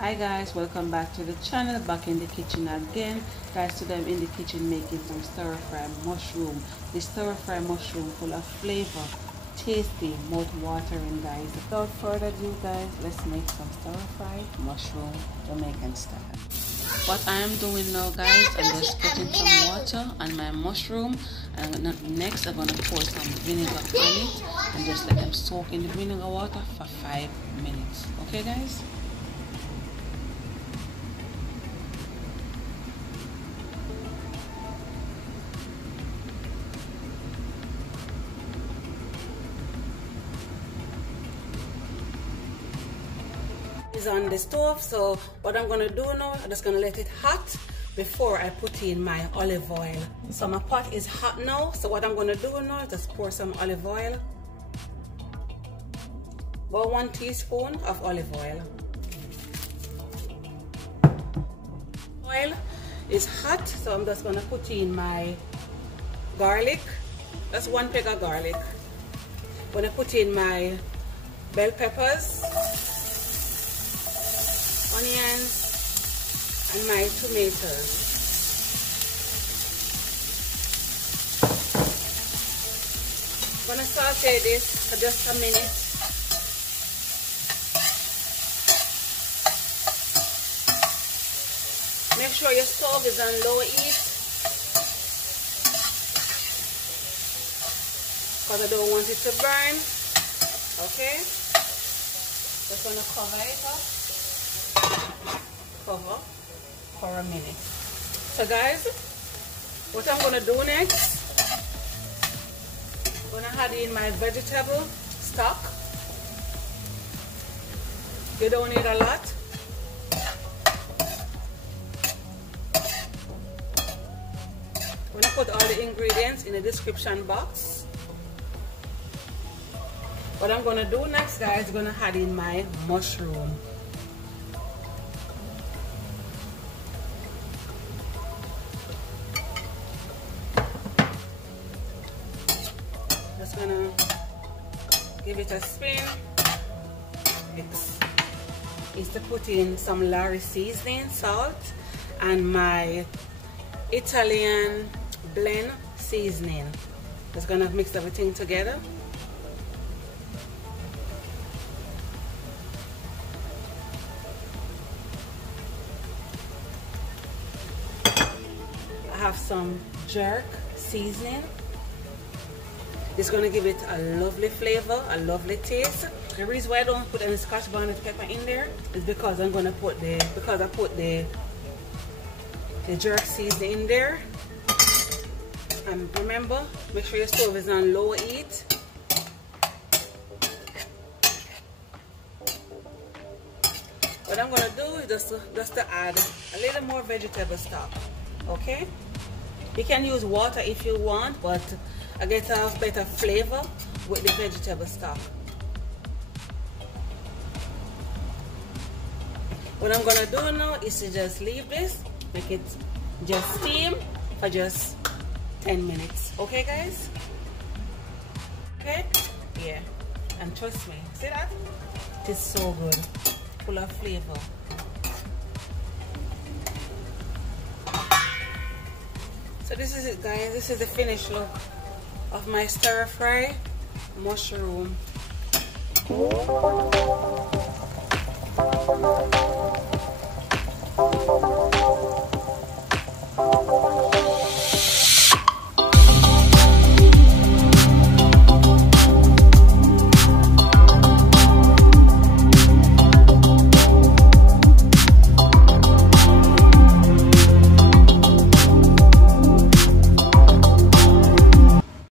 Hi guys, welcome back to the channel. Back in the kitchen again. Guys, today I'm in the kitchen making some stir-fry mushroom. The stir-fry mushroom full of flavor, tasty, mouth-watering guys. Without further ado guys, let's make some stir-fry mushroom Jamaican style. What I am doing now guys, I'm just putting some water on my mushroom, and next I'm going to pour some vinegar on it and just let them soak in the vinegar water for 5 minutes. Okay guys? Is on the stove, so what I'm gonna do now, I'm just gonna let it hot before I put in my olive oil. So my pot is hot now, so what I'm gonna do now is just pour some olive oil, about 1 teaspoon of olive oil. Oil is hot, so I'm just gonna put in my garlic. That's 1 peg of garlic. I'm gonna put in my bell peppers, onions, and my tomatoes. I'm gonna saute this for just a minute. Make sure your stove is on low heat, because I don't want it to burn. Okay, just gonna cover it up. Cover for a minute. So guys, what I'm gonna do next, I'm gonna add in my vegetable stock. You don't need a lot. I'm gonna put all the ingredients in the description box. What I'm gonna do next guys, I'm gonna add in my mushroom. Just gonna give it a spin. Mix. Is to put in some lawry seasoning, salt, and my Italian blend seasoning. Just gonna mix everything together. I have some jerk seasoning. It's going to give it a lovely flavor, a lovely taste. The reason why I don't put any Scotch bonnet pepper in there is because I put the jerk seasoning in there. And remember, make sure your stove is on low heat. What I'm going to do is just to add a little more vegetable stock. Okay? You can use water if you want, but I get a better flavor with the vegetable stock. What I'm gonna do now is to just leave this, make it just steam for just 10 minutes. Okay guys? Okay? Yeah. And trust me, see that? It is so good. Full of flavor. So this is it guys, this is the finished look of my stir-fry mushroom.